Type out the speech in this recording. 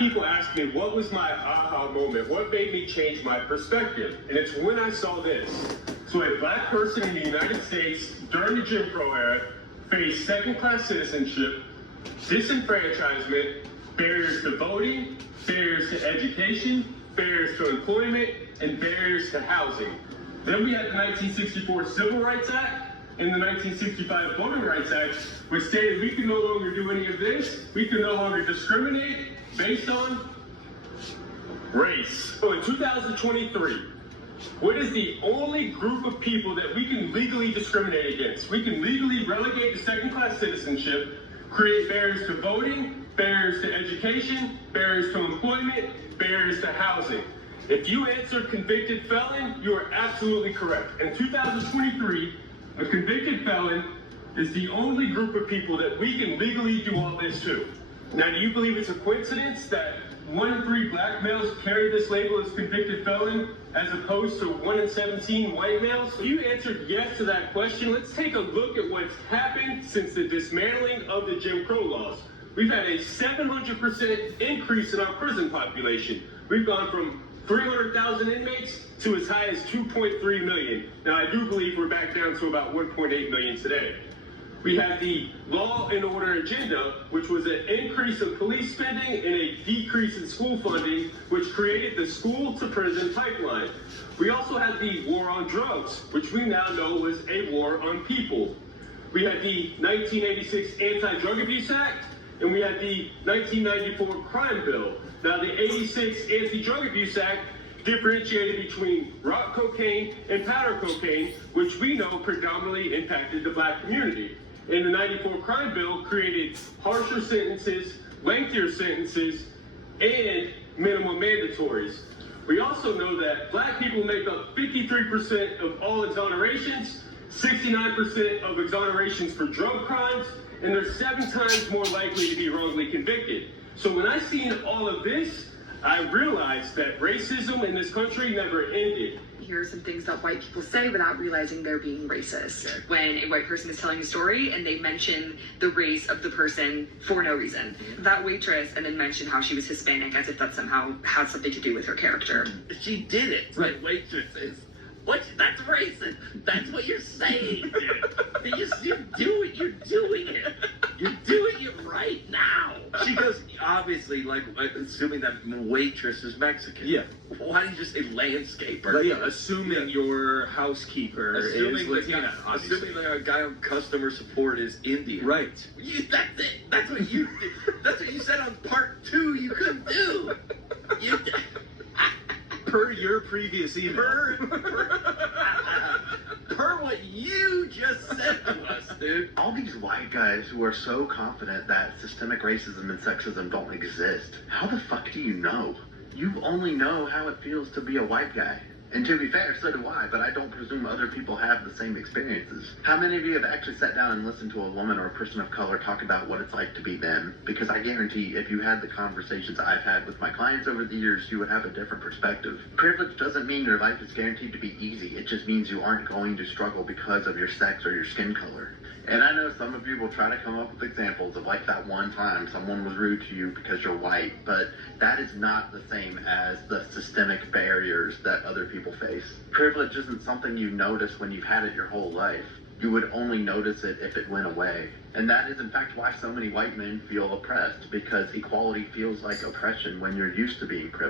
People ask me, what was my aha moment? What made me change my perspective? And it's when I saw this. So a black person in the United States during the Jim Crow era faced second-class citizenship, disenfranchisement, barriers to voting, barriers to education, barriers to employment, and barriers to housing. Then we had the 1964 Civil Rights Act and the 1965 Voting Rights Act, which stated we can no longer do any of this. We can no longer discriminate based on race. So in 2023, what is the only group of people that we can legally discriminate against? We can legally relegate to second-class citizenship, create barriers to voting, barriers to education, barriers to employment, barriers to housing. If you answer convicted felon, you are absolutely correct. In 2023, a convicted felon is the only group of people that we can legally do all this to. Now, do you believe it's a coincidence that 1 in 3 black males carry this label as convicted felon as opposed to 1 in 17 white males? If you answered yes to that question, let's take a look at what's happened since the dismantling of the Jim Crow laws. We've had a 700% increase in our prison population. We've gone from 300,000 inmates to as high as 2.3 million. Now, I do believe we're back down to about 1.8 million today. We had the law and order agenda, which was an increase in police spending and a decrease in school funding, which created the school to prison pipeline. We also had the war on drugs, which we now know was a war on people. We had the 1986 Anti-Drug Abuse Act, and we had the 1994 Crime Bill. Now, the 86 Anti-Drug Abuse Act differentiated between rock cocaine and powder cocaine, which we know predominantly impacted the black community. And the 94 Crime Bill created harsher sentences, lengthier sentences, and minimum mandatories. We also know that black people make up 53% of all exonerations, 69% of exonerations for drug crimes, and they're 7 times more likely to be wrongly convicted. So when I seen all of this, I realized that racism in this country never ended. Here are some things that white people say without realizing they're being racist. Okay. When a white person is telling a story and they mention the race of the person for no reason. Mm-hmm. That waitress and then mention how she was Hispanic as if that somehow had something to do with her character. She did it. Right. Waitresses. What? That's racist. That's what you're saying, dude. You do it. You're doing it. You're doing it right now. She goes, obviously, like, assuming that waitress is Mexican. Yeah. Why didn't you just say landscaper? But yeah, assuming your housekeeper is Latina. Assuming the guy on customer support is Indian. Right. That's it. That's what you did. That's what you said on part 2 you couldn't do. Per your previous email. Per what you just said to us, dude. All these white guys who are so confident that systemic racism and sexism don't exist, how the fuck do you know? You only know how it feels to be a white guy. And to be fair, so do I, but I don't presume other people have the same experiences. How many of you have actually sat down and listened to a woman or a person of color talk about what it's like to be them? Because I guarantee if you had the conversations I've had with my clients over the years, you would have a different perspective. Privilege doesn't mean your life is guaranteed to be easy. It just means you aren't going to struggle because of your sex or your skin color. And I know some of you will try to come up with examples of like that one time someone was rude to you because you're white, but that is not the same as the systemic barriers that other people face. Privilege isn't something you notice when you've had it your whole life. You would only notice it if it went away. And that is in fact why so many white men feel oppressed, because equality feels like oppression when you're used to being privileged.